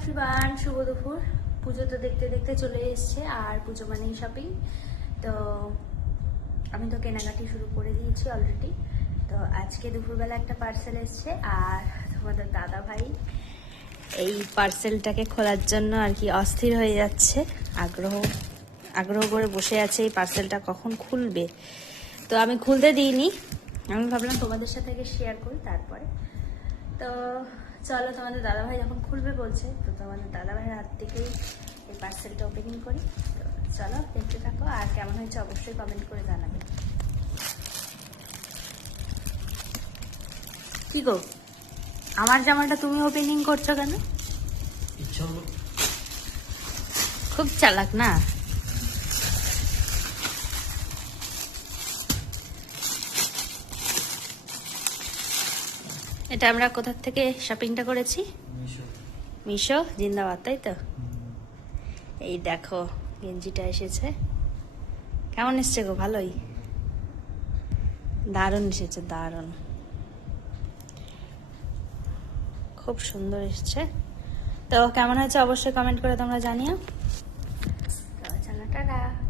Everyone, শুভ দুপুর। পুজো তো দেখতে দেখতে চলে এসছে, আর পুজো মানেই শপিং। তো আমি তো কেনাকাটি শুরু করে দিয়েছি অলরেডি। তো আজকে দুপুরবেলা একটা পার্সেল এসছে, আর তোমাদের দাদা ভাই এই পার্সেলটাকে খোলার জন্য আর কি অস্থির হয়ে যাচ্ছে, আগ্রহ করে বসে আছে এই পার্সেলটা কখন খুলবে। তো আমি খুলতে দিইনি, আমি ভাবলাম তোমাদের সাথে আগে শেয়ার করি তারপরে। তো চলো, তোমাদের দাদাভাই যখন খুলবে বলছে, তো তোমাদের দাদাভাইয়ের হাত থেকেই এই পার্সেলটা ওপেনিং করি। তো চলো দেখতে থাকো, আর কেমন হয়েছে অবশ্যই কমেন্ট করে জানাবে। কি গো, আমার জামাটা তুমি ওপেনিং করছো কেন? খুব চালাক না? এটা আমরা কোথা থেকে শপিংটা করেছি? মিশো জিন্দাবাদ, তাই তো? এই দেখো গেঞ্জিটা এসেছে, কেমন এসছে গো? ভালোই, দারুণ এসেছে, দারুণ, খুব সুন্দর এসছে। তো কেমন হয়েছে অবশ্যই কমেন্ট করে তোমরা জানিও। তো চলো, টাটা।